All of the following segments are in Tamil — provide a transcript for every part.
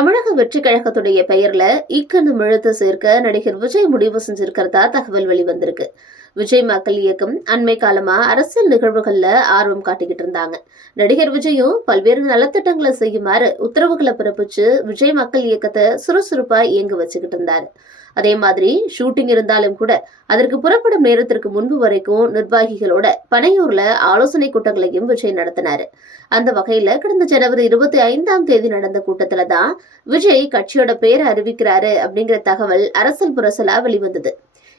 தமிழக வெற்றி கழகத்துடைய பெயர்ல இக்கன்னு எழுத்து சேர்க்க நடிகர் விஜய் முடிவு செஞ்சிருக்கிறதா தகவல் வெளிவந்திருக்கு. விஜய் மக்கள் இயக்கம் அண்மை காலமா அரசியல் நிகழ்வுகள்ல ஆர்வம் காட்டிக்கிட்டு இருந்தாங்க. நடிகர் விஜயும் பல்வேறு நலத்திட்டங்களை செய்யுமாறு உத்தரவுகளை பிறப்பிச்சு விஜய் மக்கள் இயக்கத்தை சுறுசுறுப்பா இயங்க வச்சுக்கிட்டு இருந்தாரு. அதே மாதிரி ஷூட்டிங் இருந்தாலும் கூட அதற்கு புறப்படும் நேரத்திற்கு முன்பு வரைக்கும் நிர்வாகிகளோட பனையூர்ல ஆலோசனை கூட்டங்களையும் விஜய் நடத்தினாரு. அந்த வகையில கடந்த ஜனவரி இருபத்தி ஐந்தாம் தேதி நடந்த கூட்டத்துல தான் விஜய் கட்சியோட பேரை அறிவிக்கிறாரு அப்படிங்கிற தகவல் அரசல் புரசலா வெளிவந்தது.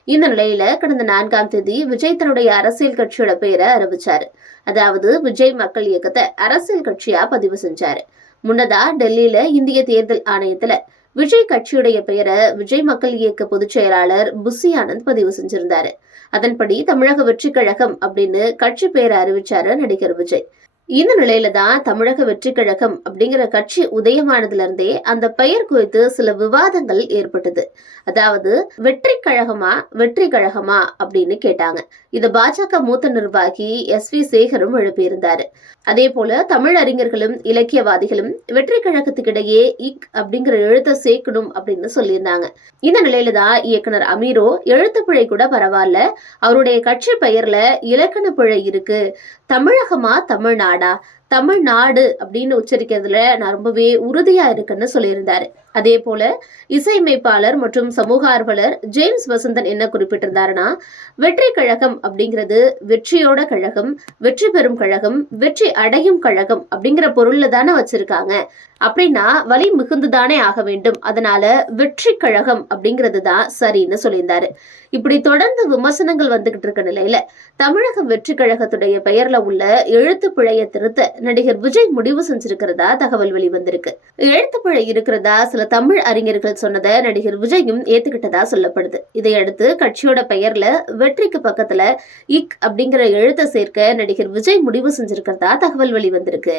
இந்த நிலையில கடந்த நான்காம் தேதி விஜய் தன்னுடைய அரசியல் கட்சியோட பெயரை அறிவிச்சாரு. அதாவது விஜய் மக்கள் இயக்கத்தை அரசியல் கட்சியா பதிவு செஞ்சாரு. முன்னதா டெல்லியில இந்திய தேர்தல் ஆணையத்துல விஜய் கட்சியுடைய பெயரை விஜய் மக்கள் இயக்க பொதுச் செயலாளர் புசி ஆனந்த் பதிவு செஞ்சிருந்தாரு. அதன்படி தமிழக வெற்றி கழகம் அப்படின்னு கட்சி பெயரை அறிவிச்சாரு நடிகர் விஜய். இந்த நிலையில தான் தமிழக வெற்றி கழகம் அப்படிங்கிற கட்சி உதயமானதுல இருந்தே அந்த பெயர் குறித்து சில விவாதங்கள் ஏற்பட்டது. அதாவது வெற்றி கழகமா வெற்றி கழகமா அப்படின்னு கேட்டாங்க. இத பாஜக மூத்த நிர்வாகி எஸ் வி சேகரும் எழுப்பியிருந்தாரு. அதே போல தமிழ் அறிஞர்களும் இலக்கியவாதிகளும் வெற்றி கழகத்துக்கிடையே இக் அப்படிங்கிற எழுத்தை சேர்க்கணும் அப்படின்னு சொல்லியிருந்தாங்க. இந்த நிலையில தான் இயக்குனர் அமீரோ எழுத்து பிழை கூட பரவாயில்ல. அவருடைய கட்சி பெயர்ல இலக்கண பிழை இருக்கு. தமிழகமா தமிழ்நாடா? தமிழ்நாடு அப்படின்னு உச்சரிக்கிறதுல நான் ரொம்பவே உறுதியா இருக்குன்னு சொல்லியிருந்தாரு. அதே போல இசையமைப்பாளர் மற்றும் சமூக ஆர்வலர் ஜேம்ஸ் வசந்தன் என்ன குறிப்பிட்டிருந்தாருன்னா வெற்றி கழகம் அப்படிங்கிறது வெற்றியோட கழகம் வெற்றி பெறும் கழகம் வெற்றி அடையும் கழகம் அப்படிங்கிற பொருள்ல தானே வச்சிருக்காங்க. அப்படின்னா வலி மிகுந்துதானே ஆக வேண்டும். அதனால வெற்றி கழகம் அப்படிங்கிறது தான் சரின்னு சொல்லியிருந்தாரு. இப்படி தொடர்ந்து விமர்சனங்கள் வந்துகிட்டு இருக்க நிலையில தமிழக வெற்றி கழகத்துடைய பெயர்ல உள்ள எழுத்து பிழையை திருத்த நடிகர் விஜய் முடிவு செஞ்சிருக்கிறதா தகவல் வெளிவந்திருக்கு எழுத்து பிழை இருக்கிறதா? சில தமிழ் அறிஞர்கள் சொன்னதை நடிகர் விஜயும் ஏத்துக்கிட்டதா சொல்லப்படுது. இதையடுத்து கட்சியோட பெயர்ல வெற்றிக்கு பக்கத்துல இக் அப்படிங்கிற எழுத்தை சேர்க்க நடிகர் விஜய் முடிவு செஞ்சிருக்கிறதா தகவல் வெளிவந்திருக்கு